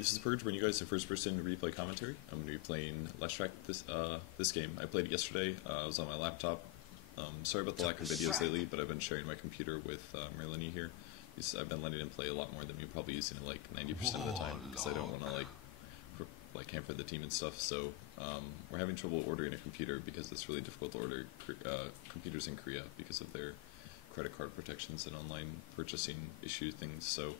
this is Purge. When you guys are first person to replay commentary, I'm going to be playing Leshrac this game. I played it yesterday. I was on my laptop. Sorry about the lack of videos lately, but I've been sharing my computer with Merlini here. I've been letting him play a lot more than me, probably using it like 90% of the time because I don't want to like hamper the team and stuff. So we're having trouble ordering a computer because it's really difficult to order computers in Korea because of their credit card protections and online purchasing issue things. So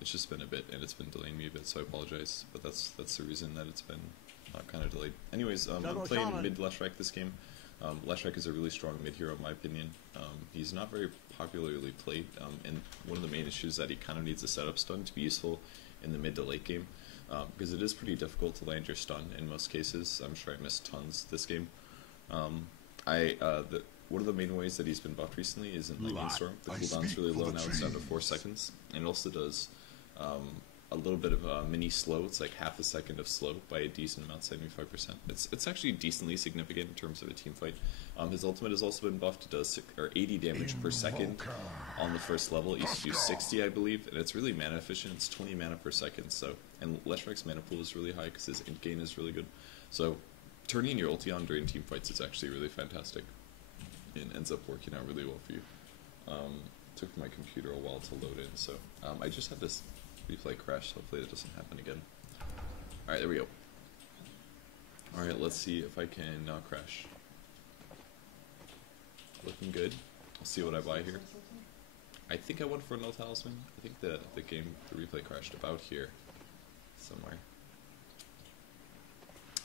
it's just been a bit, and it's been delaying me a bit, so I apologize, but that's the reason that it's been kind of delayed. Anyways, I'm playing mid Leshrac this game. Leshrac is a really strong mid hero in my opinion. He's not very popularly played, and one of the main issues is that he kind of needs a setup stun to be useful in the mid to late game, because it is pretty difficult to land your stun in most cases. I'm sure I missed tons this game. One of the main ways that he's been buffed recently is in Lightning Storm. The cooldown's really low now, it's down to 4 seconds. And it also does a little bit of a mini slow. It's like half a second of slow by a decent amount, 75%. It's actually decently significant in terms of a team fight. His ultimate has also been buffed. It does 80 damage per second on the first level. It used to do 60, I believe, and it's really mana efficient. It's 20 mana per second. So, and Leshrac's mana pool is really high because his int gain is really good. So turning your ulti on during team fights is actually really fantastic. It ends up working out really well for you. Took my computer a while to load in, so I just had this replay crash. Hopefully that doesn't happen again. Alright, there we go. Alright, let's see if I can not crash. Looking good. I'll see what I buy here. I think I went for no talisman. I think the replay crashed about here somewhere.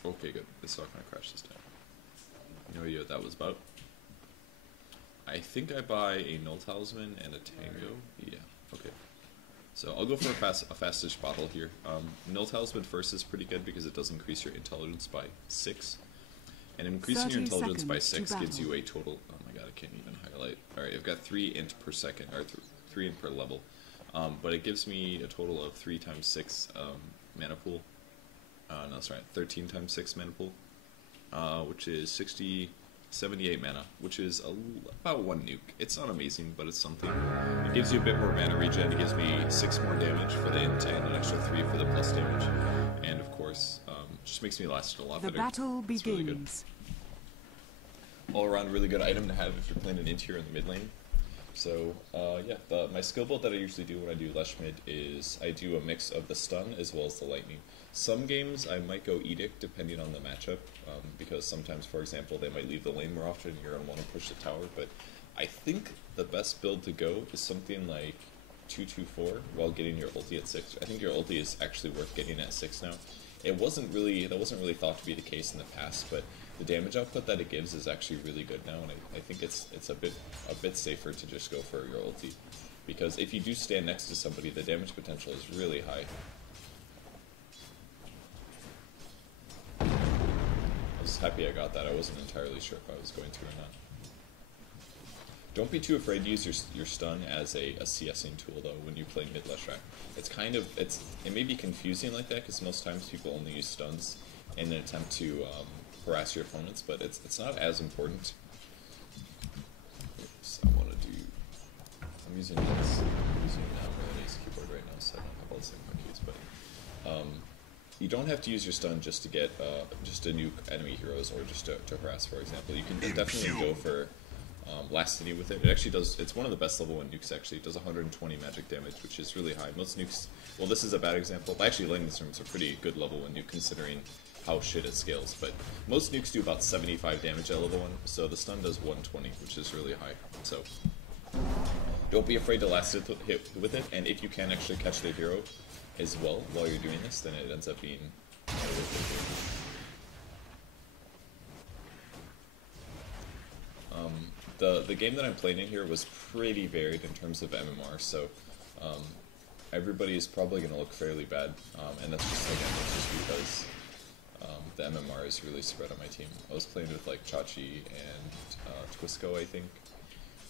Okay, good. It's not gonna crash this time. No idea what that was about. I think I buy a null talisman and a tango. Yeah, okay. So I'll go for a fastish bottle here. Null talisman first is pretty good because it does increase your intelligence by 6. And increasing your intelligence by 6 gives you a total... Oh my god, I can't even highlight. Alright, I've got 3 int per second, or 3 int per level. But it gives me a total of 3 times 6 mana pool. No, that's right, 13 times 6 mana pool. Which is 78 mana, which is about 1 nuke. It's not amazing, but it's something. It gives you a bit more mana regen. It gives me 6 more damage for the int and an extra 3 for the plus damage. And of course, just makes me last a lot better. The battle begins. Really good. All around really good item to have if you're playing an int here in the mid lane. So yeah, my skill build that I usually do when I do Lesh mid is I do a mix of the stun as well as the lightning. Some games I might go Edict depending on the matchup, because sometimes, for example, they might leave the lane more often and you're going to want to push the tower, but I think the best build to go is something like 2-2-4 while getting your ulti at 6. I think your ulti is actually worth getting at 6 now. That wasn't really thought to be the case in the past, but the damage output that it gives is actually really good now, and I think it's a bit safer to just go for your ulti, because if you do stand next to somebody, the damage potential is really high. I was happy I got that. I wasn't entirely sure if I was going to or not. Don't be too afraid to use your stun as a CSing tool though when you play mid Leshrac. It may be confusing like that because most times people only use stuns in an attempt to harass your opponents, but it's not as important. Oops, I'm using Merlini's keyboard right now, so I don't have all the same hotkeys, but you don't have to use your stun just to get just to nuke enemy heroes or just to harass, for example. You can definitely go for last city with it. It actually does. It's one of the best level 1 nukes. Actually, it does 120 magic damage, which is really high. Most nukes. Well, this is a bad example. Actually, Lightning Storm's a pretty good level 1 nuke considering how shit it scales. But most nukes do about 75 damage at level 1, so the stun does 120, which is really high. So don't be afraid to last hit with it. And if you can actually catch the hero as well while you're doing this, then it ends up being the game that I'm playing in here was pretty varied in terms of MMR, so everybody is probably going to look fairly bad, and that's just because the MMR is really spread on my team. I was playing with like Chachi and Twisco, I think,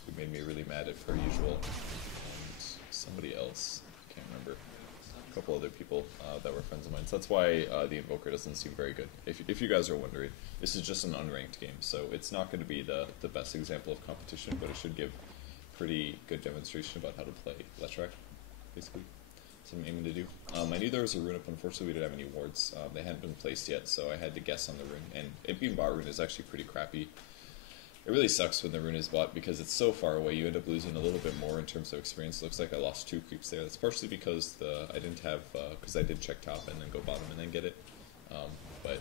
who made me really mad at per usual, and somebody else, I can't remember. A couple other people that were friends of mine. So that's why the Invoker doesn't seem very good. If you guys are wondering, this is just an unranked game, so it's not going to be the best example of competition, but it should give pretty good demonstration about how to play Leshrac, basically. So I'm aiming to do. I knew there was a rune up. Unfortunately, we didn't have any wards. They hadn't been placed yet, so I had to guess on the rune. And it being bot rune is actually pretty crappy. It really sucks when the rune is bot because it's so far away. You end up losing a little bit more in terms of experience. Looks like I lost 2 creeps there. That's partially because I didn't have because I did check top and then go bottom and then get it. But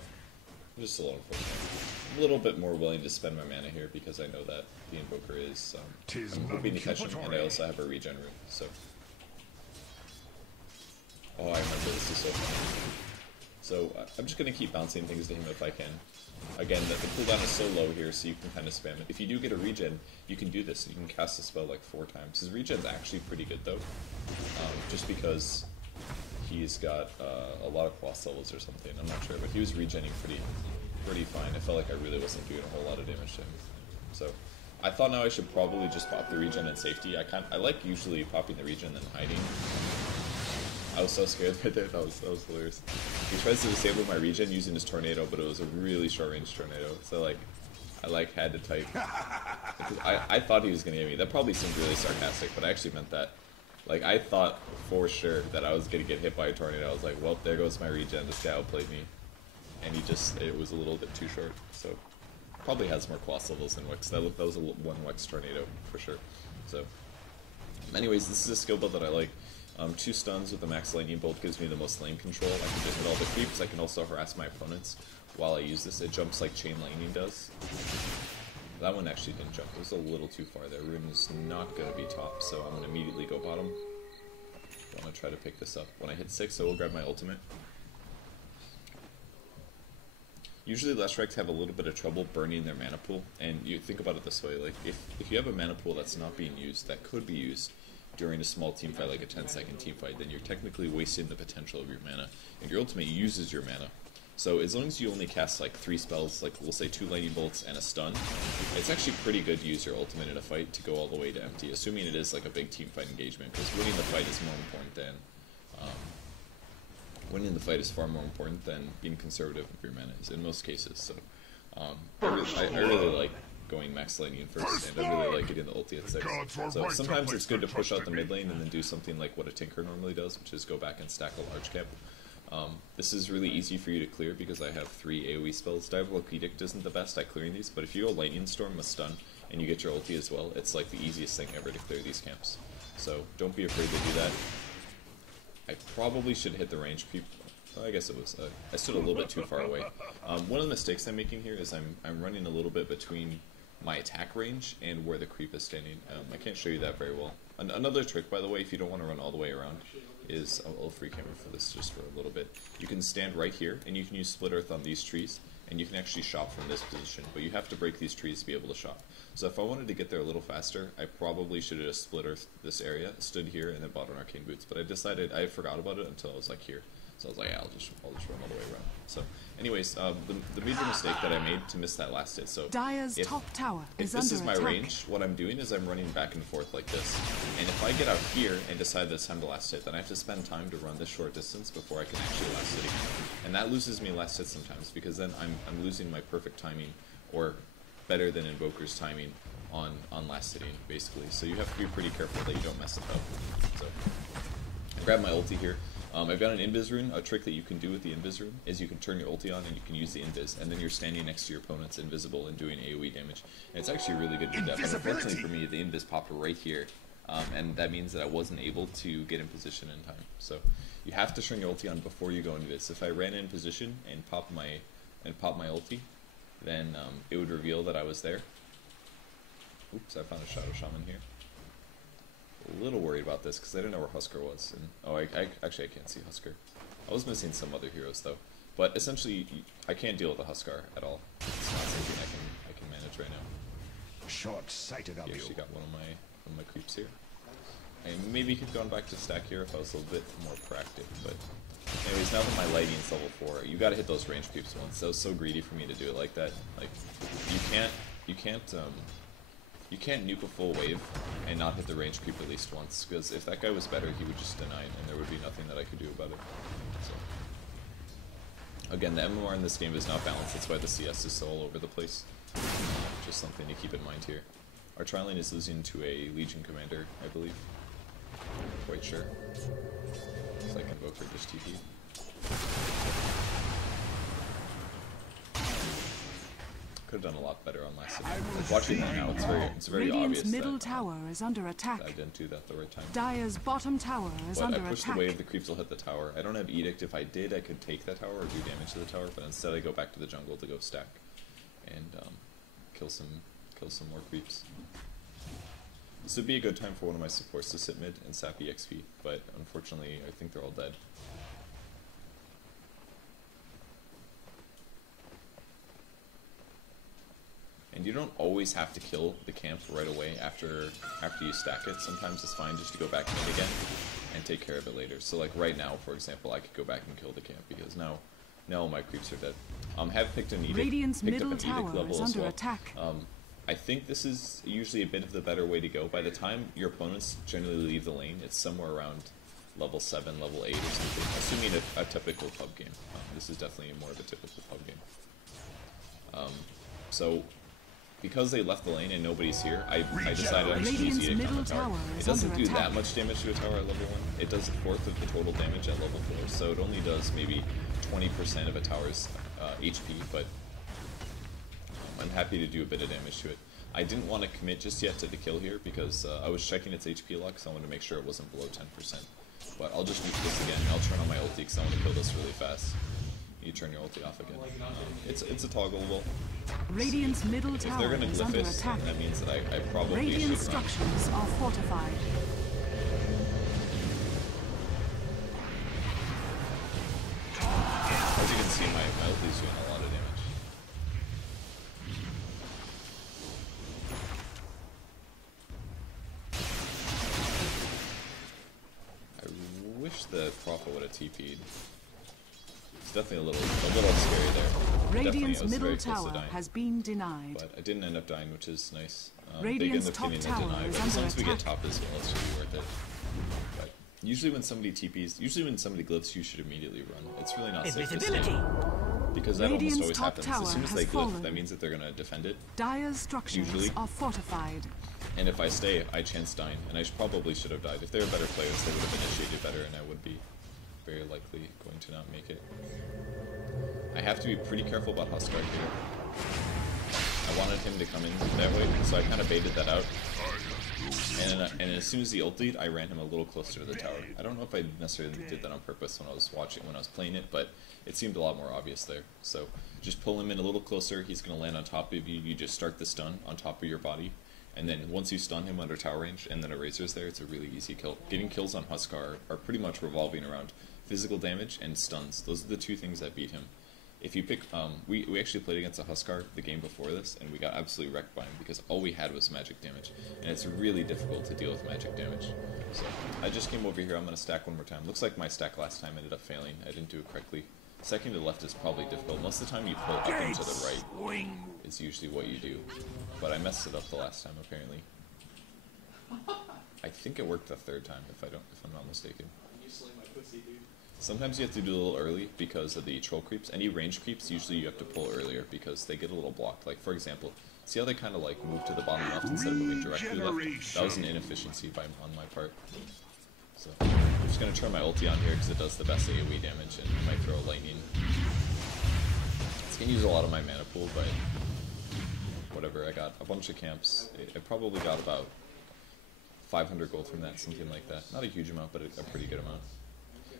just a little unfortunate. I'm a little bit more willing to spend my mana here because I know that the Invoker is. I'm hoping to catch him, and I also have a regen rune. So. Oh, I remember this is so funny. So I'm just going to keep bouncing things to him if I can. Again, the cooldown is so low here, so you can kind of spam it. If you do get a regen, you can do this. You can cast the spell like 4 times. His regen's actually pretty good though, just because he's got a lot of quas levels or something. I'm not sure, but he was regenning pretty fine. I felt like I really wasn't doing a whole lot of damage to him. So I thought now I should probably just pop the regen in safety. I like usually popping the regen and then hiding. I was so scared right there. That was hilarious. He tries to disable my regen using his tornado, but it was a really short range tornado. So I had to type. I thought he was gonna get me. That probably seemed really sarcastic, but I actually meant that. Like I thought for sure that I was gonna get hit by a tornado. I was like, well, there goes my regen. This guy outplayed me, and it was a little bit too short. So probably has more quas levels than Wix. That was a 1 Wix tornado for sure. So, anyways, this is a skill build that I like. 2 stuns with the max lightning bolt gives me the most lane control. I can just hit all the creeps. I can also harass my opponents while I use this. It jumps like chain lightning does. That one actually didn't jump. It was a little too far there. Rune is not going to be top, so I'm going to immediately go bottom. I want to try to pick this up. When I hit 6, I will grab my ultimate. Usually Leshracs have a little bit of trouble burning their mana pool, and you think about it this way, like if you have a mana pool that's not being used, that could be used during a small team fight, like a 10-second team fight, then you're technically wasting the potential of your mana, and your ultimate uses your mana. So as long as you only cast like 3 spells, like we'll say 2 lightning bolts and a stun, it's actually pretty good to use your ultimate in a fight to go all the way to empty, assuming it is like a big team fight engagement, because winning the fight is more important than winning the fight is far more important than being conservative with your mana is in most cases. So I really like going max lightning first, and I really like getting the ulti at 6. So sometimes it's good to push out the mid lane and then do something like what a Tinker normally does, which is go back and stack a large camp. This is really easy for you to clear because I have 3 AoE spells. Diabolic Edict isn't the best at clearing these, but if you go Lightning Storm with stun and you get your ulti as well, it's like the easiest thing ever to clear these camps. So don't be afraid to do that. I probably should hit the range creep. I guess it was. I stood a little bit too far away. One of the mistakes I'm making here is I'm running a little bit between my attack range and where the creep is standing. I can't show you that very well. Another trick, by the way, if you don't want to run all the way around, is I'll free camera for this just for a little bit. You can stand right here, and you can use Split Earth on these trees, and you can actually shop from this position, but you have to break these trees to be able to shop. So if I wanted to get there a little faster, I probably should have just Split Earth this area, stood here, and then bought an Arcane Boots. But I decided I forgot about it until I was like here. So I was like, yeah, I'll just run all the way around. So, anyways, the major mistake that I made to miss that last hit. So, Dire's top tower if this is my range, what I'm doing is I'm running back and forth like this. And if I get out here and decide that it's time to last hit, then I have to spend time to run this short distance before I can actually last hit again. And that loses me last hit sometimes because then I'm losing my perfect timing, or better than Invoker's timing on last hitting, basically. So you have to be pretty careful that you don't mess it up. So, I grab my ulti here. I've got an Invis rune. A trick that you can do with the Invis rune is you can turn your ulti on and you can use the Invis, and then you're standing next to your opponent's invisible and doing AoE damage. And it's actually really good to do that. But unfortunately for me, the Invis popped right here, and that means that I wasn't able to get in position in time. So you have to turn your ulti on before you go Invis. If I ran in position and popped my ulti, then it would reveal that I was there. Oops, I found a Shadow Shaman here. A little worried about this because I didn't know where Huskar was. And oh, actually I can't see Huskar. I was missing some other heroes though. But essentially, I can't deal with a Huskar at all. It's not something I can manage right now. Short-sighted of you. Actually got one of my creeps here. I maybe could have gone back to stack here if I was a little bit more proactive. But anyways, now that my lighting's level 4, you got to hit those range creeps once. That was so greedy for me to do it like that. Like you can't nuke a full wave and not hit the range creep at least once, because if that guy was better, he would just deny it, and there would be nothing that I could do about it. So, again, the MMR in this game is not balanced, that's why the CS is so all over the place. Just something to keep in mind here. Our tri-lane is losing to a Legion commander, I believe. Quite sure. Looks like Invoker just TP. Could have done a lot better on last time. Like, watching that now, it's very Radiant's obvious middle that, tower is under attack. I didn't do that the right time. Dire's bottom tower is But under I pushed attack. the wave, the creeps will hit the tower. I don't have Edict. If I did, I could take that tower or do damage to the tower, but instead I go back to the jungle to go stack and kill some more creeps. This would be a good time for one of my supports to sit mid and sap EXP, but unfortunately I think they're all dead. And you don't always have to kill the camp right away after you stack it. Sometimes it's fine just to go back mid again and take care of it later. So like right now, for example, I could go back and kill the camp because now all my creeps are dead. Have picked an Edict, Radiant's picked middle up an Edict tower level is as under well. attack. I think this is usually a bit of the better way to go. By the time your opponents generally leave the lane, it's somewhere around level 7, level 8 or something, assuming a typical pub game. This is definitely more of a typical pub game. So, because they left the lane and nobody's here, I decided I should use Edict on the tower. It doesn't do that much damage to a tower at level 1. It does a fourth of the total damage at level 4, so it only does maybe 20% of a tower's HP, but I'm happy to do a bit of damage to it. I didn't want to commit just yet to the kill here because I was checking its HP luck, so I wanted to make sure it wasn't below 10%. But I'll just nuke this again, and I'll turn on my ulti because I want to kill this really fast. You turn your ulti off again. It's a toggleable. Radiant's middle If they're tower going to is glyph under it, attack. that means that I probably Radiant should run. structures are fortified. As you can see, my ulti's doing a lot of damage. I wish the Prophet would have TP'd. It's definitely a little scary there. Radiant's I was middle very close to tower dying. has been denied. But I didn't end up dying, which is nice. Radiant's big in top the opinion tower to deny, is but as long under as we get attack. top as well, it should be worth it. But usually when somebody TPs, usually when somebody glyphs, you should immediately run. It's really not safe to stay. Because that almost Radiant's always top happens. tower As soon as has they glyph, fallen. that means that they're going to defend it. Dire's structures Usually. are fortified. And if I stay, I chance dying. And I probably should have died. If they were better players, they would have initiated better, and I would be very likely going to not make it. I have to be pretty careful about Huskar here. I wanted him to come in that way, so I kind of baited that out. And as soon as he ultied, I ran him a little closer to the tower. I don't know if I necessarily did that on purpose when I was playing it, but it seemed a lot more obvious there. So just pull him in a little closer. He's going to land on top of you. You just start the stun on top of your body, and then once you stun him under tower range, and then a Razor's there, it's a really easy kill. Getting kills on Huskar are pretty much revolving around physical damage and stuns. Those are the two things that beat him. If you pick, we actually played against a Huskar the game before this, and we got absolutely wrecked by him because all we had was magic damage, and it's really difficult to deal with magic damage. So I just came over here. I'm going to stack one more time. Looks like my stack last time ended up failing. I didn't do it correctly. Second to the left is probably difficult. Most of the time you pull up and to the right is usually what you do, but I messed it up the last time apparently. I think it worked the third time if I'm not mistaken. You slay my pussy, dude. Sometimes you have to do a little early because of the troll creeps. Any range creeps, usually you have to pull earlier because they get a little blocked. Like, for example, see how they kind of like move to the bottom left instead of moving directly left? That was an inefficiency on my part. So, I'm just going to turn my ulti on here because it does the best AoE damage and I might throw lightning. It's going to use a lot of my mana pool, but whatever. I got a bunch of camps. I probably got about 500 gold from that, something like that. Not a huge amount, but a pretty good amount.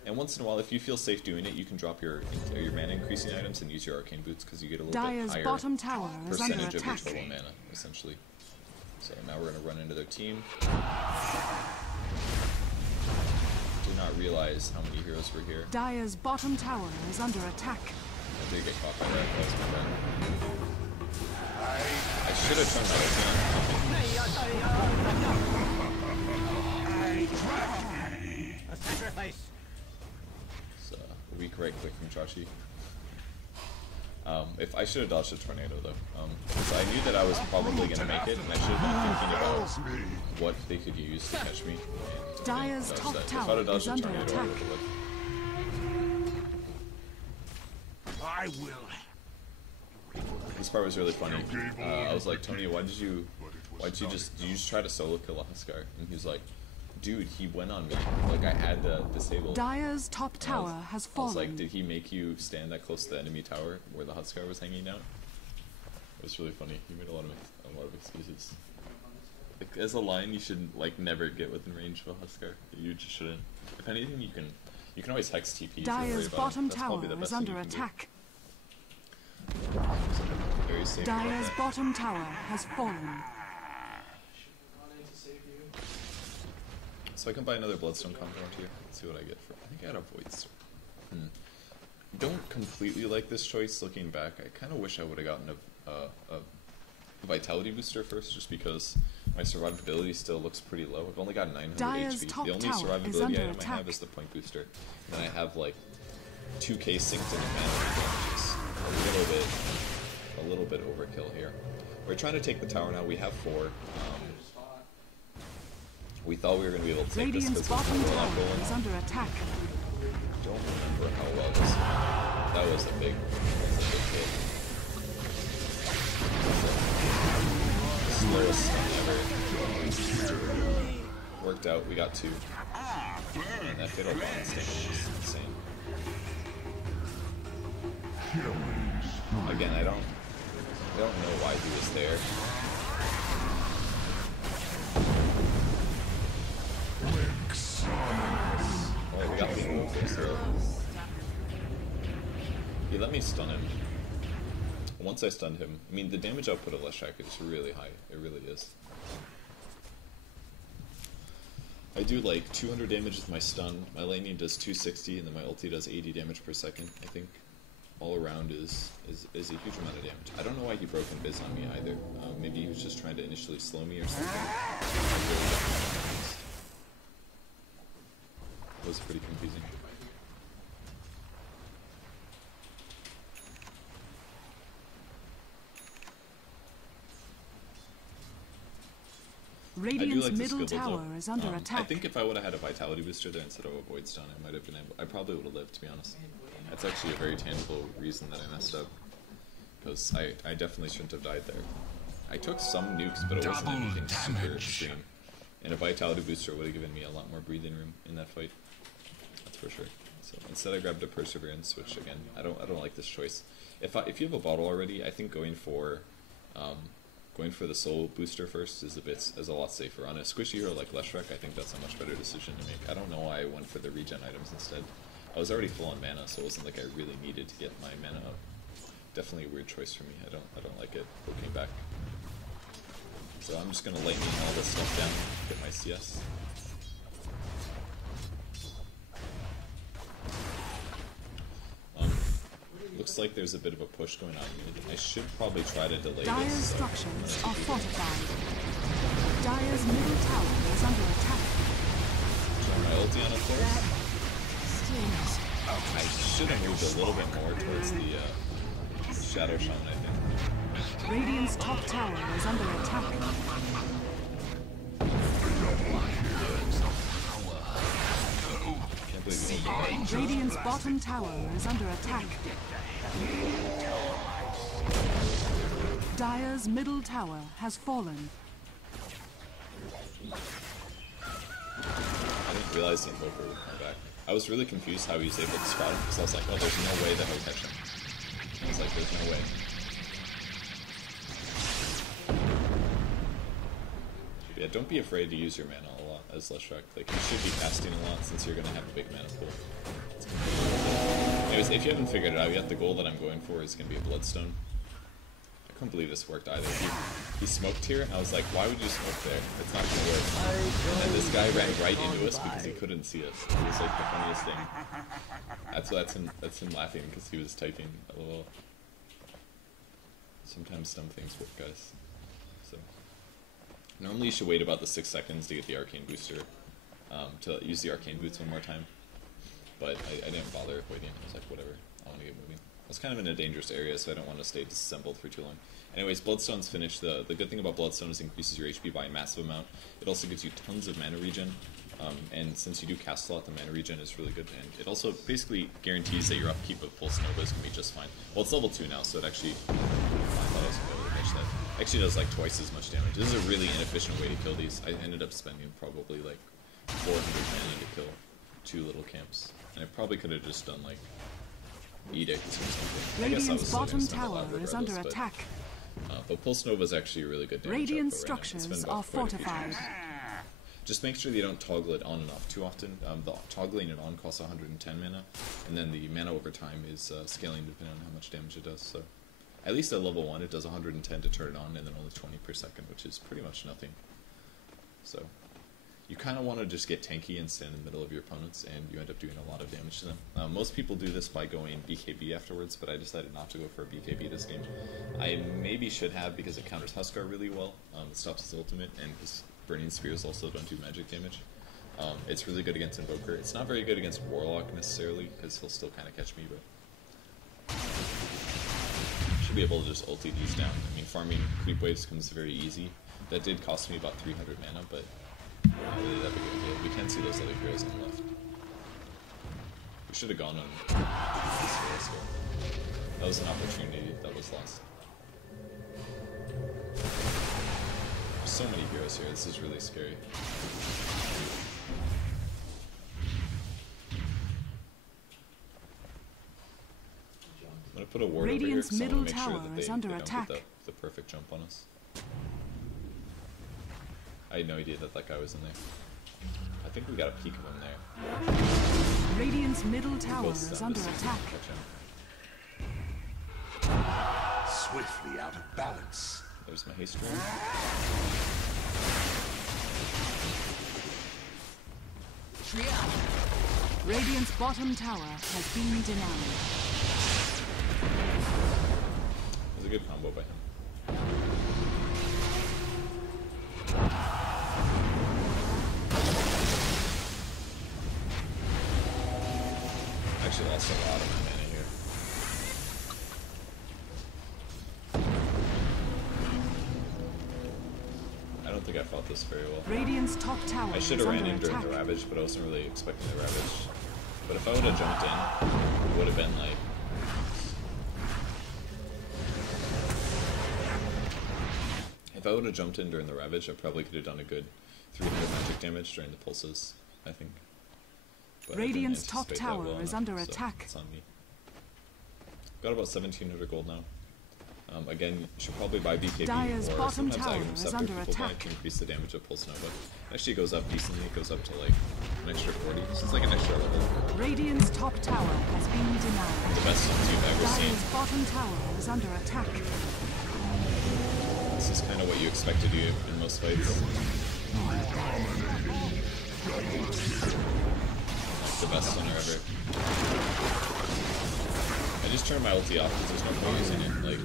And once in a while, if you feel safe doing it, you can drop your mana increasing items and use your arcane boots because you get a little Dire's bit higher bottom tower is under percentage of your attack. total mana, essentially. So now we're going to run into their team. Did not realize how many heroes were here. Dire's bottom tower is under attack. I did get caught by that. That was my bad. I should have turned my ulti on. A sacrifice. It's a weak right click from Chachi. If I should have dodged a tornado though, because I knew that I was probably going to make it, and I should have been thinking about what they could use to catch me. And Dire's dodge top that. tower If I'd have dodged is a under tornado, I attack. would have. I will. This part was really funny. I was like, Tony, did you just try to solo kill a Huskar? And he was like, dude, he went on me. Like, I had the disabled. Dire's top tower has I was like, fallen. did he make you stand that close to the enemy tower where the Huskar was hanging out? It was really funny. He made a lot of excuses. Like, as a line, you should like never get within range of a Huskar. You just shouldn't. If anything, you can always hex TP. Dire's bottom tower is under attack. Very safe. Dire's bottom tower has fallen. So I can buy another Bloodstone compound here. Let's see what I get for. I think I had a Void Sword. Don't completely like this choice. Looking back, I kind of wish I would have gotten a Vitality booster first, just because my survivability still looks pretty low. I've only got 900 Dire's HP. top The only tower is survivability under item I have attack. is the point booster. And then I have like 2k synced in mana, which is a little bit overkill here. We're trying to take the tower now. We have 4. We thought we were going to be able to take this Radiant's because bottom we tower going. is under attack. Don't remember how well this. That was a big hit. Slowest stun ever. Worked out. We got 2. And that fatal bond sting is insane. Again, I don't know why he was there. Oh, we got the nuker, so he let me stun him. Once I stunned him, I mean, the damage output of Leshrac is really high. It really is. I do like 200 damage with my stun, my lightning does 260, and then my ulti does 80 damage per second. I think all around is a huge amount of damage. I don't know why he broke Invis on me either. Maybe he was just trying to initially slow me or something. It was pretty confusing. Radiant's this middle build tower up. is under I attack. think if I would have had a Vitality booster there instead of a Void Stun, I might have been able. I probably would have lived, to be honest. That's actually a very tangible reason that I messed up, because I definitely shouldn't have died there. I took some nukes, but it wasn't anything super extreme. And a Vitality booster would have given me a lot more breathing room in that fight. That's for sure. So instead, I grabbed a Perseverance, which again, I don't like this choice. If you have a bottle already, I think going for the soul booster first is a lot safer. On a squishy hero like Leshrac, I think that's a much better decision to make. I don't know why I went for the regen items instead. I was already full on mana, so it wasn't like I really needed to get my mana up. Definitely a weird choice for me. I don't like it looking back. So I'm just gonna lightning all this stuff down, get my CS. Looks like there's a bit of a push going on mid. I should probably try to delay Dire's this. structures are fortified. Dire's middle tower is under attack. Try my ulti on it first. I should have moved a little bit more towards the Shadow Shaman, I think. Radiant's top tower is under attack. Can't believe it. Radiant's bottom tower is under attack. Dire's middle tower has fallen. I didn't realize the Invoker would come back. I was really confused how he was able to spot him, because I was like, oh, there's no way that he'll catch him. I was like, there's no way. But yeah, don't be afraid to use your mana a lot as Leshrac. Like, you should be casting a lot since you're going to have a big mana pool. Anyways, if you haven't figured it out yet, the goal that I'm going for is going to be a Bloodstone. I couldn't believe this worked either. He smoked here, and I was like, why would you smoke there? It's not going to work. And then this guy ran right into us because he couldn't see us. It was like the funniest thing. That's him laughing because he was typing a little. Sometimes dumb things work, guys. So normally you should wait about the 6 seconds to get the Arcane Booster, to use the Arcane Boots one more time. But I didn't bother waiting. I was like, whatever, I want to get moving. I was kind of in a dangerous area, so I don't want to stay disassembled for too long. Anyways, Bloodstone's finished. The good thing about Bloodstone is it increases your HP by a massive amount. It also gives you tons of mana regen, and since you do cast a lot, the mana regen is really good. And it also basically guarantees that your upkeep of Pulse Nova is going to be just fine. Well, it's level 2 now, so it actually... I thought I was going to be able to finish that. Actually does like twice as much damage. This is a really inefficient way to kill these. I ended up spending probably like 400 mana to kill 2 little camps. And I probably could have just done like edicts or something. Radiant's bottom tower is under attack. But Pulse Nova is actually a really good damage. Radiant output structures right are fortified. Just make sure that you don't toggle it on and off too often. The toggling it on costs 110 mana, and then the mana over time is scaling depending on how much damage it does. So, at least at level 1, it does 110 to turn it on, and then only 20 per second, which is pretty much nothing. So, you kind of want to just get tanky and stand in the middle of your opponents, and you end up doing a lot of damage to them. Most people do this by going BKB afterwards, but I decided not to go for a BKB this game. I maybe should have, because it counters Huskar really well. It stops his ultimate, and his Burning Spears also don't do magic damage. It's really good against Invoker. It's not very good against Warlock necessarily, because he'll still kind of catch me, but should be able to just ulti these down. I mean, farming creep waves comes very easy. That did cost me about 300 mana, but not really that big of a deal. We can see those other heroes on the left. We should have gone on this hero skill. That was an opportunity that was lost. There's so many heroes here, this is really scary. I'm gonna put a ward Radiant's over here middle because I want tower to make is sure that under they attack. don't get the perfect jump on us. I had no idea that that guy was in there. I think we got a peek of him there. Radiant's middle tower is under attack. Swiftly out of balance. There's my haste rune. Radiant's bottom tower has been denied. It was a good combo by him. Actually lost a lot of my mana here. I don't think I fought this very well. Radiant's top tower I should is have ran under in during attack. the Ravage, but I wasn't really expecting the Ravage. But if I would have jumped in, it would have been like... If I would have jumped in during the Ravage, I probably could have done a good 300 magic damage during the pulses, I think. But Radiant's I top didn't anticipate that tower well is enough, under so attack. It's on me. Got about 1700 gold now. Again, you should probably buy BKB, Dire's or bottom sometimes tower Item is Scepter under people buy attack. to increase the damage of Pulse Nova. Actually, it goes up decently. It goes up to like an extra 40. So it's like an extra level. Radiant's top tower has been denied. The best stuff you've ever seen. Dire's bottom tower is under attack. This is kind of what you expect to do in most fights. The best stunner ever. I just turned my ulti off because there's no point using it. Like,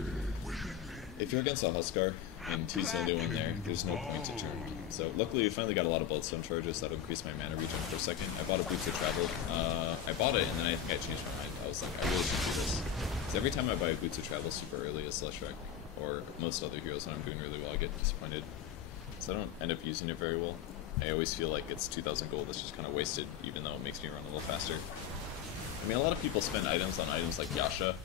if you're against a Huskar and he's the only one there, there's no point to turn. So luckily we finally got a lot of Bloodstone charges that'll increase my mana regen for a second. I bought a Boots of Travel. I bought it and then I think I changed my mind. I was like, I really should do this. Because every time I buy a Boots of Travel super early as Leshrac, or most other heroes when I'm doing really well, I get disappointed. So I don't end up using it very well. I always feel like it's 2,000 gold that's just kind of wasted, even though it makes me run a little faster. I mean, a lot of people spend items on items like Yasha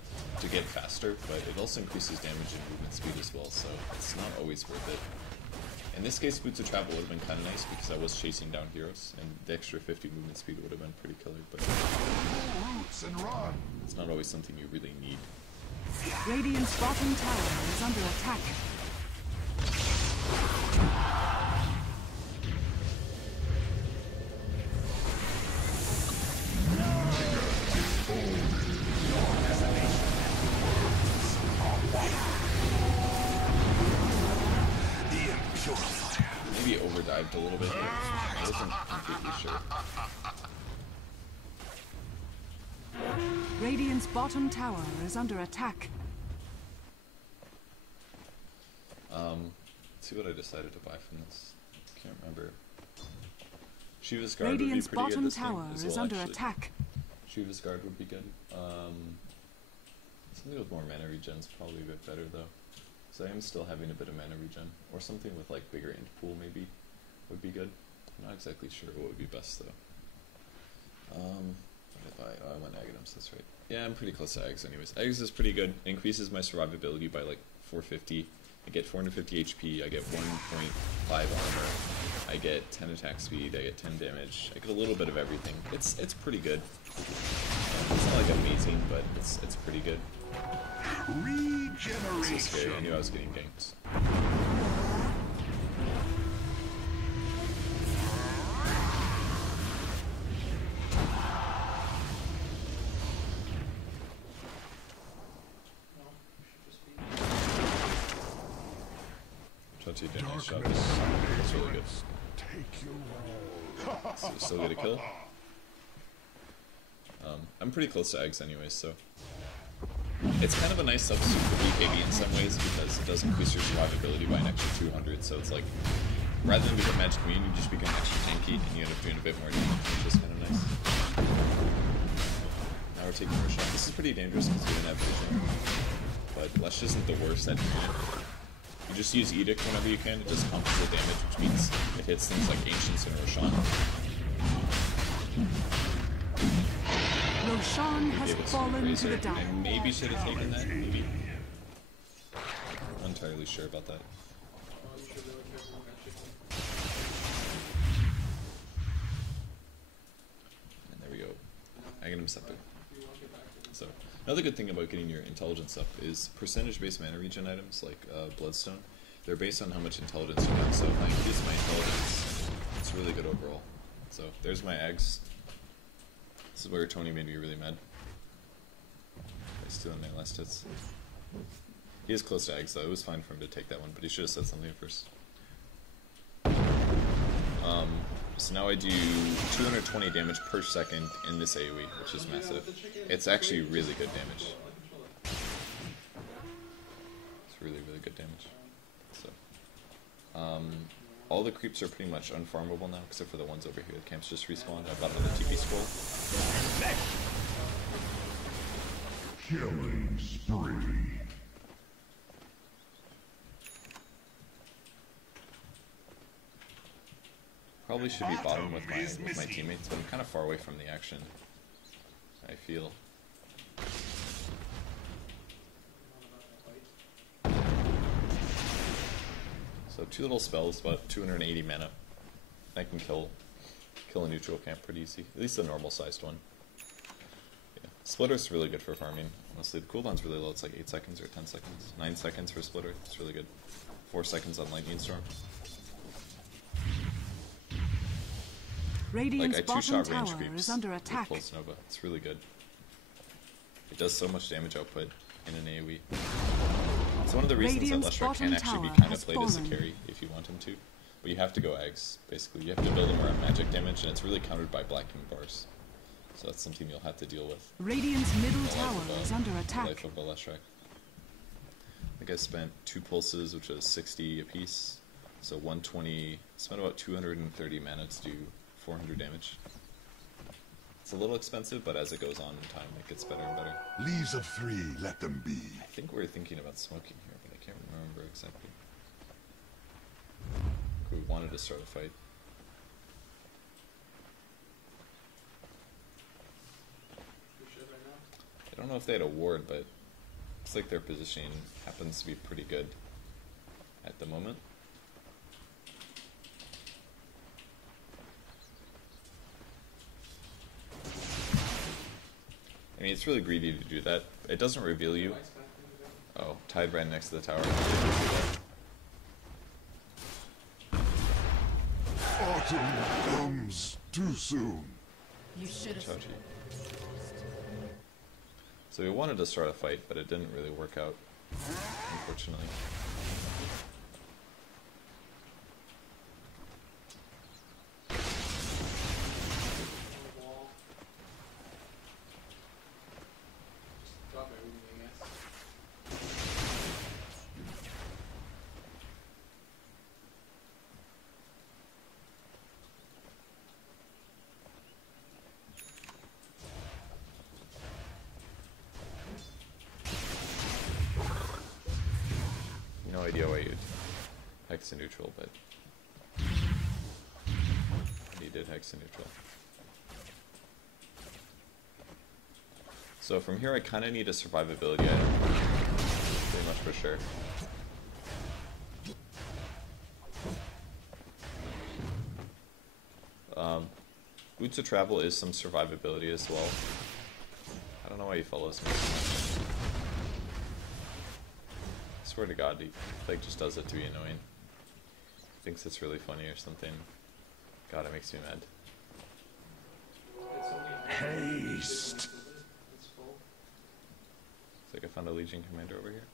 to get faster, but it also increases damage and movement speed as well, so it's not always worth it. In this case, Boots of Travel would have been kind of nice because I was chasing down heroes, and the extra 50 movement speed would have been pretty killer, but it's not always something you really need. Radiant's bottom tower is under attack. Maybe overdived a little bit. I wasn't completely sure. Radiant's bottom tower is under attack. Let's see what I decided to buy from this. Can't remember. Shiva's Guard Radiant's would be pretty good bottom this game tower as is well, under actually. attack. Shiva's Guard would be good. Something with more mana regen is probably a bit better though. So I am still having a bit of mana regen. Or something with like bigger end pool maybe would be good. I'm not exactly sure what would be best though. What did I buy? Oh, I went Aghs, that's right. Yeah, I'm pretty close to Aghs anyways. Aghs is pretty good. Increases my survivability by like 450. I get 450 HP, I get 1.5 armor, I I get 10 attack speed, I get 10 damage, I get a little bit of everything. It's pretty good. It's not like amazing, but it's pretty good. Regeneration. So scary. I knew I was getting ganked. Touchy did a nice shot. That's really good. So still get a kill. I'm pretty close to Aghs anyways, so it's kind of a nice substitute for BKB in some ways because it does increase your survivability by an extra 200. So it's like rather than become Magic Immune, you just become extra tanky and you end up doing a bit more damage, which is kind of nice. Now we're taking Roshan. This is pretty dangerous because we don't have vision, but Lesh isn't the worst at doing it. You just use Edict whenever you can, it just comps the damage, which means it hits things like Ancients and Roshan. Roshan has fallen to the I down. maybe should have taken that, maybe. I'm not entirely sure about that. And there we go. Aghanim Scepter. So, another good thing about getting your intelligence up is percentage-based mana regen items like Bloodstone. They're based on how much intelligence you have, so if I increase my intelligence, it's really good overall. So, there's my Aghs. This is where Tony made me really mad. He's stealing my last hits. He is close to Aghs though, it was fine for him to take that one, but he should have said something at first. So now I do 220 damage per second in this AoE, which is massive. It's actually really good damage. It's really, really good damage. So, all the creeps are pretty much unfarmable now, except for the ones over here. The camps just respawned. I've got another TP scroll. Killing spree. Probably should be bottom with my teammates, but I'm kind of far away from the action, I feel. So 2 little spells, about 280 mana. I can kill a neutral camp pretty easy, at least a normal sized one. Yeah. Splitter's really good for farming. Honestly, the cooldown's really low. It's like 8 seconds or 10 seconds. 9 seconds for Splitter. It's really good. 4 seconds on Lightning Storm. Radiant's like I bottom two-shot range tower creeps is under with attack. Pulse Nova. It's really good. It does so much damage output in an AoE. It's one of the reasons that Leshrac can actually be kind of played as a carry if you want him to. But you have to go Aghs, basically. You have to build him around magic damage, and it's really countered by Black King bars. So that's something you'll have to deal with. Radiant's middle tower is under attack. Life of a Leshrac. I think I spent 2 pulses, which was 60 apiece. So 120, spent about 230 mana to do 400 damage. It's a little expensive, but as it goes on in time, it gets better and better. Leaves of 3, let them be. I think we were thinking about smoking here, but I can't remember exactly. We wanted to start a fight. I don't know if they had a ward, but looks like their positioning happens to be pretty good at the moment. I mean, it's really greedy to do that. It doesn't reveal you. Oh, Tide ran next to the tower. Autumn comes too soon. You should have. So we wanted to start a fight, but it didn't really work out, unfortunately. No idea why you'd hex a neutral, but he did hex a neutral. So from here I kind of need a survivability item, pretty much for sure. Boots of Travel is some survivability as well. I don't know why he follows me. I swear to God, he like just does it to be annoying. Thinks it's really funny or something. God, it makes me mad. Haste. It's like I found a Legion Commander over here.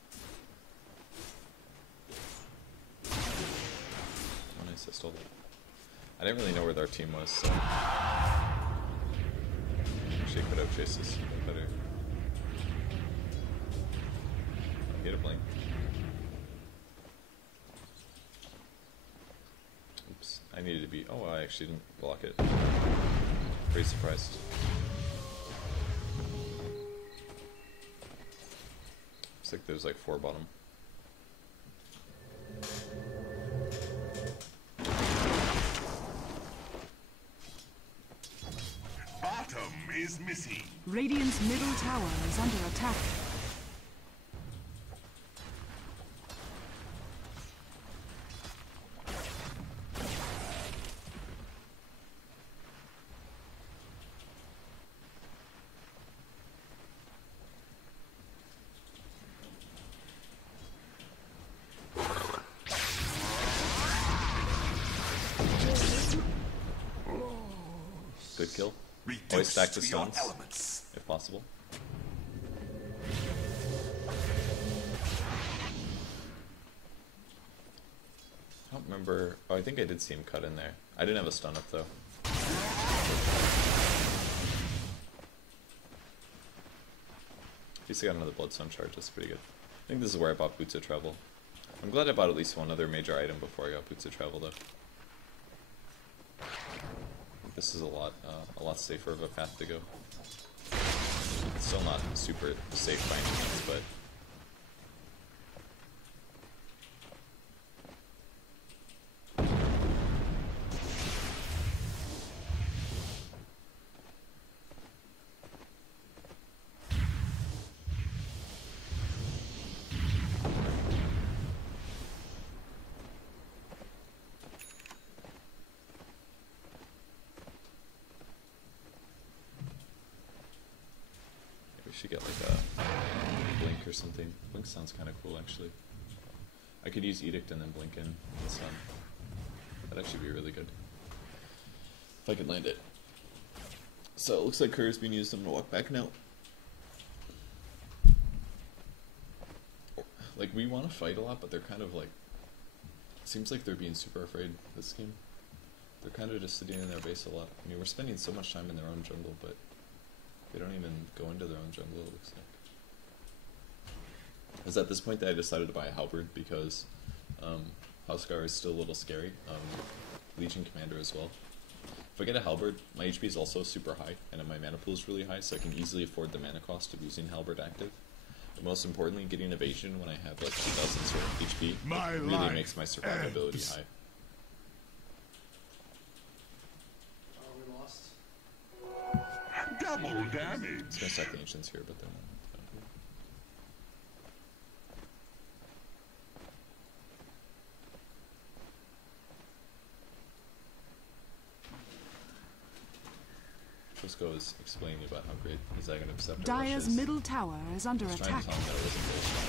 Oh nice, I stole that. I didn't really know where their team was, so... Actually, could have chased this better. Get a blink. Oops, I needed to be... Oh, I actually didn't block it. Pretty surprised. Looks like there's like 4 bottom. Bottom is missing. Radiant's middle tower is under attack. Good kill. Always stack the stones, if possible. I don't remember... Oh, I think I did see him cut in there. I didn't have a stun up, though. At least I got another Bloodstone charge, that's pretty good. I think this is where I bought Boots of Travel. I'm glad I bought at least one other major item before I got Boots of Travel, though. This is a lot safer of a path to go. It's still not super safe by any means, but... We should get like a blink or something. Blink sounds kind of cool, actually. I could use Edict and then blink in the sun. That'd actually be really good. If I could land it. So it looks like Kerr's being used. I'm gonna walk back now. Like, we want to fight a lot, but they're kind of like... Seems like they're being super afraid this game. They're kind of just sitting in their base a lot. I mean, we're spending so much time in their own jungle, but... They don't even go into their own jungle, it looks like. It was at this point that I decided to buy a Halberd because Huskar is still a little scary. Legion Commander as well. If I get a Halberd, my HP is also super high, and my mana pool is really high, so I can easily afford the mana cost of using Halberd active. But most importantly, getting evasion when I have like 2000 certain HP really makes my survivability high. Double damage. It's gonna stack the ancients here, but they're not. Fusco is explaining about how great his Aghanim Scepter Dire's is. middle tower is under Trying to tell attack. him that it wasn't very strong.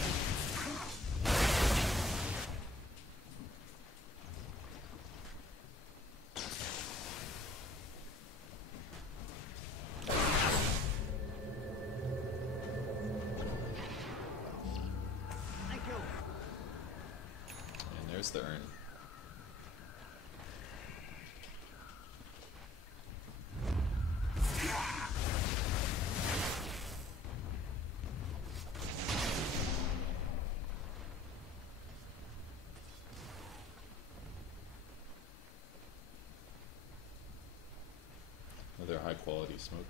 There's the urn. Another high quality smoke.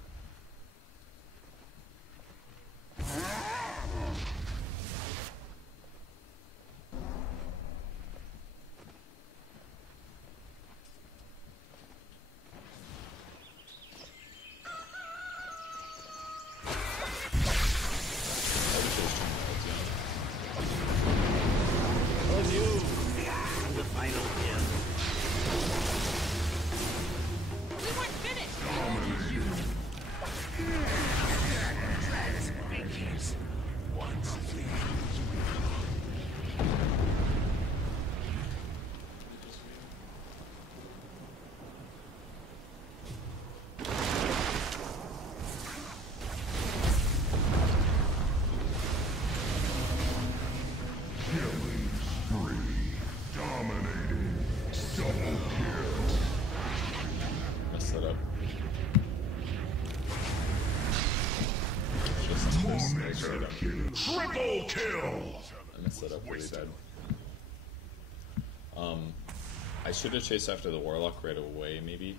actually done. Triple kill! I messed that up really bad. I should have chased after the Warlock right away, maybe.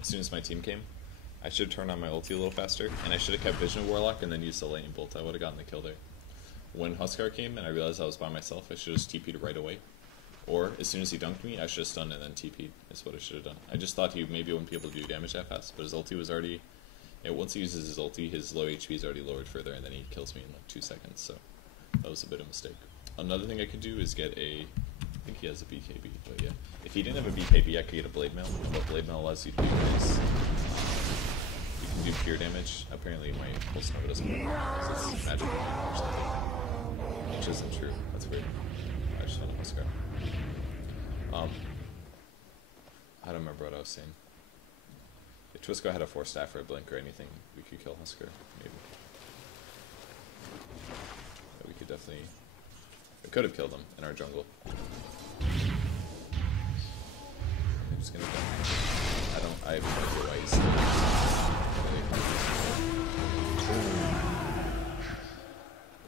As soon as my team came. I should have turned on my ulti a little faster, and I should have kept Vision of Warlock and then used the lightning bolt. I would have gotten the kill there. When Huskar came and I realized I was by myself, I should have just TP'd right away. Or, as soon as he dunked me, I should have stunned and then TP'd. That's what I should have done. I just thought he maybe wouldn't be able to do damage that fast, but his ulti was already... Yeah, once he uses his ulti, his low HP is already lowered further, and then he kills me in like 2 seconds, so that was a bit of a mistake. Another thing I could do is get a... I think he has a BKB, but yeah. If he didn't have a BKB, I could get a Blade Mail. And what Blade Mail allows you to do is... you can do pure damage. Apparently my Pulse Nova doesn't work, because it's magic or something. Which isn't true. That's weird. I just want a Huskar. I don't remember what I was saying. If Twisco had a 4-staff or a blink or anything, we could kill Huskar, maybe. But we could definitely... We could have killed him in our jungle. I'm just gonna go. I have no idea why he's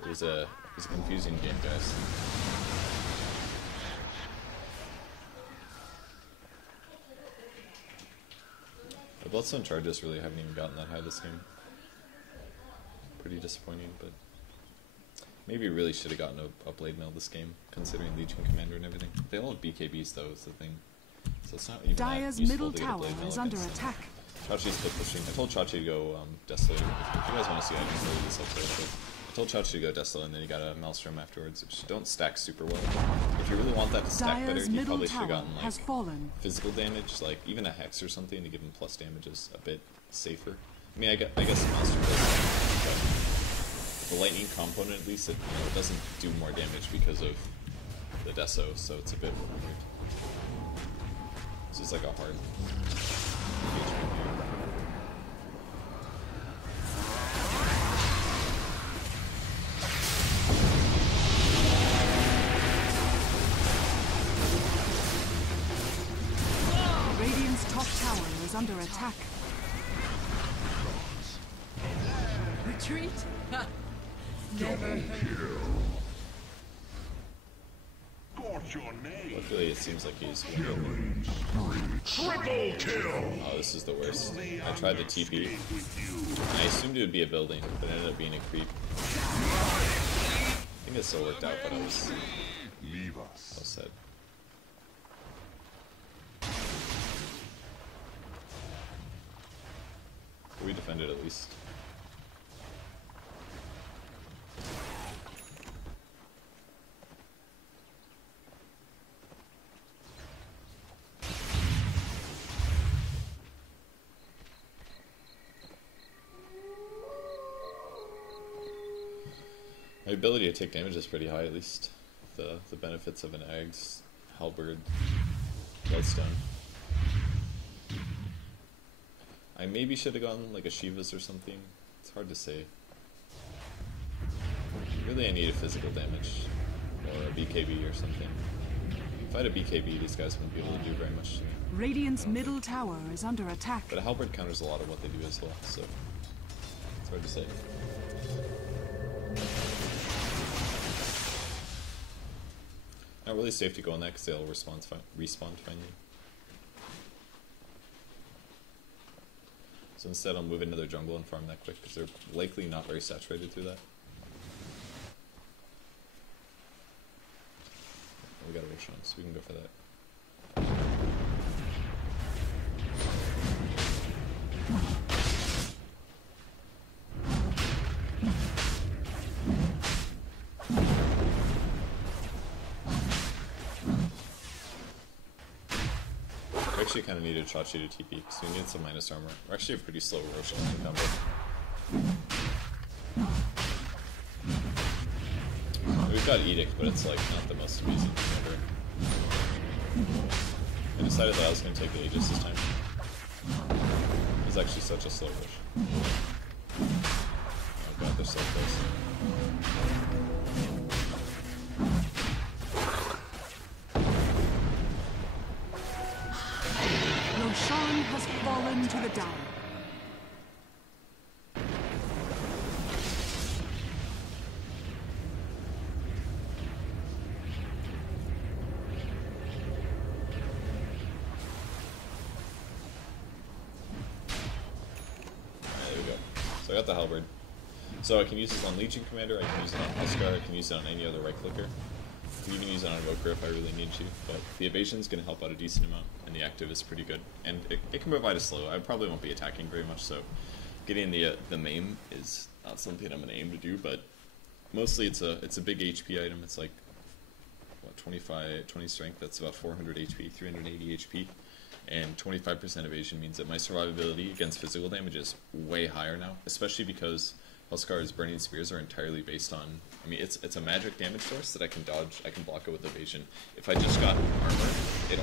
It was a confusing game, guys. The Bloodstone charges really haven't even gotten that high this game. Pretty disappointing, but maybe really should have gotten a Blade Mail this game, considering Legion Commander and everything. They all have BKBs though, is the thing. So it's not even Dire's that middle useful to get a tower Blade Mail is under against them. attack. Chachi's still pushing. I told Chachi to go Desolate. If you guys want to see, I can tell you this up later. I told Chachi to go Desolate, and then he got a Maelstrom afterwards, which don't stack super well. If you really want that to stack better, you probably should have gotten like physical damage, like even a Hex or something to give him plus damage is a bit safer. I mean, I guess Maelstrom does, but the lightning component at least it doesn't do more damage because of the Deso, so it's a bit weird. This is like a hard engagement here. Radiant's top tower is under attack. Retreat? Ha! Never. Luckily, it seems like he's Triple kill! Oh, this is the worst. I tried to TP, and I assumed it would be a building, but it ended up being a creep. I think it still worked out, but I was sad. We defended at least. My ability to take damage is pretty high, at least. The benefits of an Aghs, Halberd, Bloodstone. I maybe should have gone like a Shiva's or something. It's hard to say. Really, I needed physical damage or a BKB or something. If I had a BKB, these guys wouldn't be able to do very much to me. Radiant's middle tower is under attack. But a Halberd counters a lot of what they do as well, so it's hard to say. Not really safe to go on that because they'll respawn finally. So instead I'll move into their jungle and farm that quick because they're likely not very saturated through that. We got a roshan, so we can go for that. We actually kind of needed Chachi to TP because we needed some minus armor. We're actually a pretty slow Roshan combo. We've got Edict, but it's like not the most amazing thing ever. I decided that I was going to take the Aegis this time. It's actually such a slow rush. Oh god, they're so close. Roshan has fallen to the down. So I got the Halberd. So I can use this on Legion Commander, I can use it on Huskar, I can use it on any other right clicker. I can even use it on Evoker if I really need to, but the evasion is going to help out a decent amount, and the active is pretty good. And it can provide a slow. I probably won't be attacking very much, so getting the maim is not something I'm going to aim to do, but mostly it's a big HP item. It's like, what, 20 strength, that's about 400 HP, 380 HP, and 25% evasion means that my survivability against physical damage is way higher now, especially because Huskar's Burning Spears are entirely based on, I mean, it's a magic damage source that I can dodge, I can block it with evasion. If I just got armor, it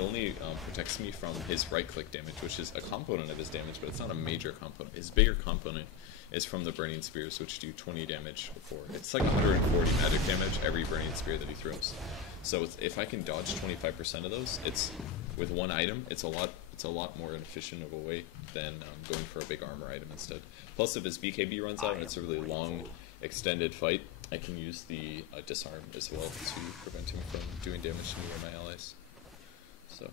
only protects me from his right-click damage, which is a component of his damage, but it's not a major component. His bigger component is from the Burning Spears, which do 20 damage for, it's like 140 magic damage every Burning Spear that he throws. So if I can dodge 25% of those, it's, with one item, it's a lot more efficient of a way than going for a big armor item instead. Plus, if his BKB runs out and it's a really long, extended fight, I can use the disarm as well to prevent him from doing damage to me or my allies. So,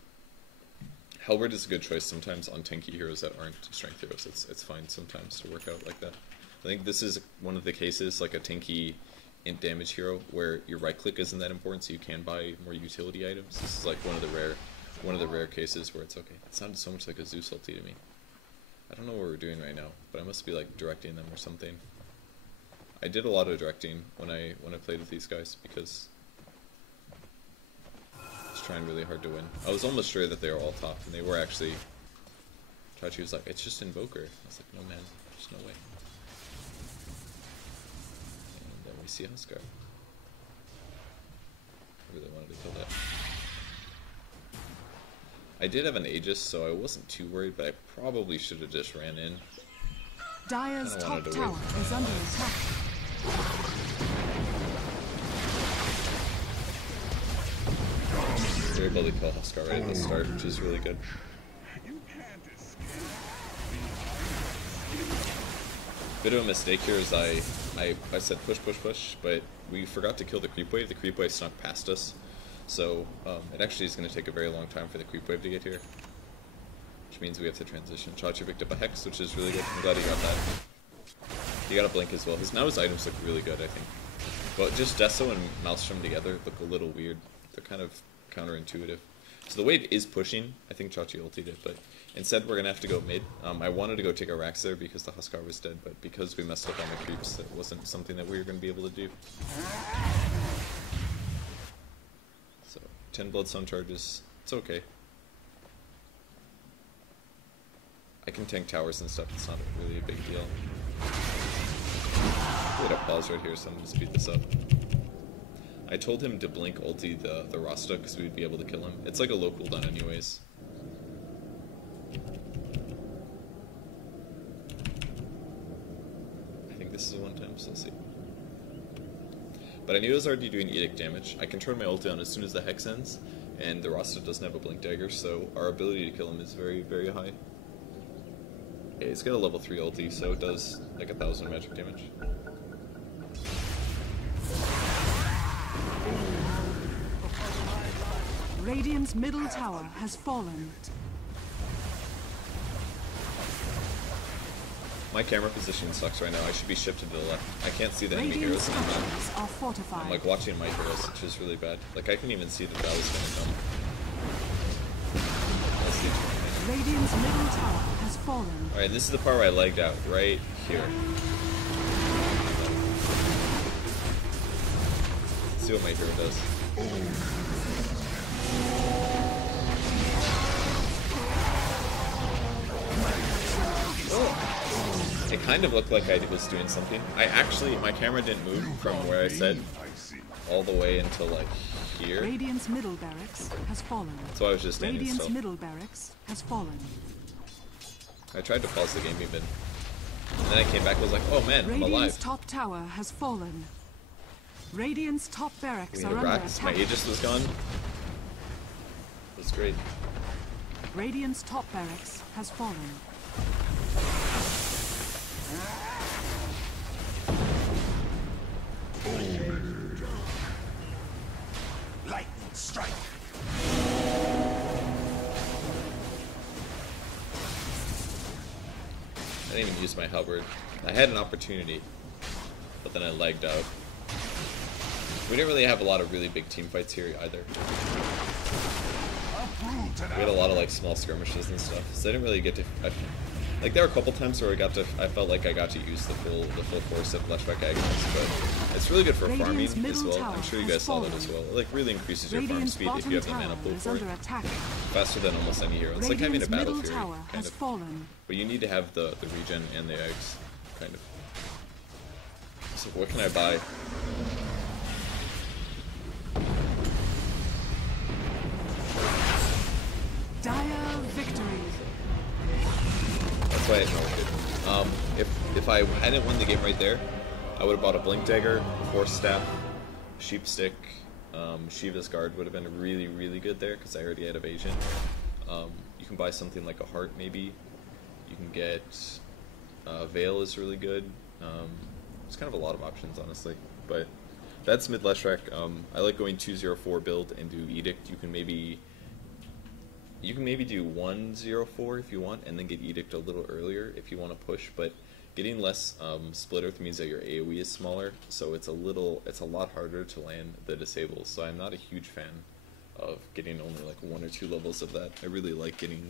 Halberd is a good choice sometimes on tanky heroes that aren't strength heroes. It's fine sometimes to work out like that. I think this is one of the cases, like a tanky int damage hero, where your right click isn't that important, so you can buy more utility items. This is like one of the rare cases where it's okay. It sounded so much like a Zeus ulti to me. I don't know what we're doing right now, but I must be like directing them or something. I did a lot of directing when I played with these guys because I was trying really hard to win. I was almost sure that they were all top, and they were actually. Chachi was like, "It's just Invoker." I was like, "No man, there's no way." And then we see Huskar. I really wanted to kill that. I did have an Aegis, so I wasn't too worried, but I probably should have just ran in. Dire's top tower is under attack. They're able to kill Huskar right at the start, which is really good. Bit of a mistake here is I said push, but we forgot to kill the creep wave. The creep wave snuck past us. So it actually is going to take a very long time for the creep wave to get here, which means we have to transition. Chachi picked up a Hex, which is really good. I'm glad he got that. He got a Blink as well. Now his items look really good, I think. But just Deso and Maelstrom together look a little weird. They're kind of counterintuitive. So the wave is pushing. I think Chachi ultied it, but instead we're going to have to go mid. I wanted to go take a Rax there because the Huskar was dead, but because we messed up on the creeps, that wasn't something that we were going to be able to do. 10 Bloodstone charges, it's okay. I can tank towers and stuff, it's not really a big deal. I'm gonna pause right here, so I'm gonna speed this up. I told him to blink ulti the Rasta because we'd be able to kill him. It's like a low cooldown anyways. I think this is a one-time, so let's see. But I knew it was already doing Edict damage. I can turn my ulti on as soon as the Hex ends, and the Rasta doesn't have a Blink Dagger, so our ability to kill him is very, very high. Yeah, he's got a level 3 ulti, so it does like 1,000 magic damage. Radiant's middle tower has fallen. My camera position sucks right now. I should be shifted to the left. I can't see the enemy Radiant heroes on the map. structures are fortified. I'm like watching my heroes, which is really bad. Like I couldn't even see that that was gonna come. Let's see. Radiant's middle tower has fallen. Alright, this is the part where I lagged out, right here. Let's see what my hero does. Oh. It kind of looked like I was doing something. My camera didn't move from where I said all the way until like here. Radiant's middle barracks has fallen. So I was just standing Radiant's still. middle barracks has fallen. I tried to pause the game even. And then I came back and was like, oh man, I'm Radiant's alive. top tower has fallen. Radiant's top barracks We are need a under Rax. My attack. Aegis was gone. That's great. Radiant's top barracks has fallen. Lightning strike. I didn't even didn't use my Halberd. I had an opportunity, but then I lagged out. We didn't really have a lot of really big team fights here either. We had a lot of like small skirmishes and stuff, so I didn't really get to. Like there were a couple times where I felt like I got to use the full force of Leshrac Aghs, but it's really good for farming as well. I'm sure you guys saw that as well. It like really increases your farm speed if you have the mana pool for it. Faster than almost any hero. It's like having a battle fury, kind of. But you need to have the regen and the eggs, kind of. So what can I buy? Dire victory. That's why I ignored it. If I hadn't won the game right there, I would have bought a Blink Dagger, Force Staff, Sheep Stick, Shiva's Guard would have been really, really good there because I already had Evasion. You can buy something like a Heart maybe. You can get Veil is really good. There's kind of a lot of options honestly, but that's mid Leshrac. I like going 204 build and do Edict. You can maybe do 104 if you want, and then get Edict a little earlier if you want to push. But getting less Split Earth means that your AoE is smaller, so it's a lot harder to land the disables. So I'm not a huge fan of getting only like 1 or 2 levels of that. I really like getting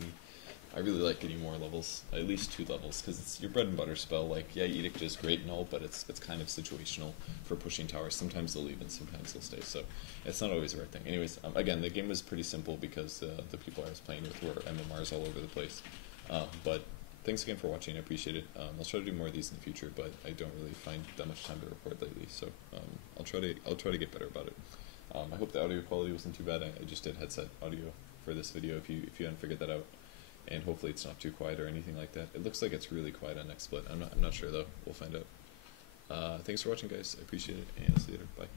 more levels, at least 2 levels, because it's your bread and butter spell. Like, yeah, Edict is great and all, but it's kind of situational for pushing towers. Sometimes they'll leave and sometimes they'll stay, so it's not always the right thing. Anyways, again, the game was pretty simple because the people I was playing with were MMRs all over the place. But thanks again for watching, I appreciate it. I'll try to do more of these in the future, but I don't really find that much time to record lately, so I'll try to get better about it. I hope the audio quality wasn't too bad. I just did headset audio for this video if you hadn't figured that out. And hopefully it's not too quiet or anything like that. It looks like it's really quiet on next split. I'm not sure though. We'll find out. Thanks for watching, guys. I appreciate it, and I'll see you later. Bye.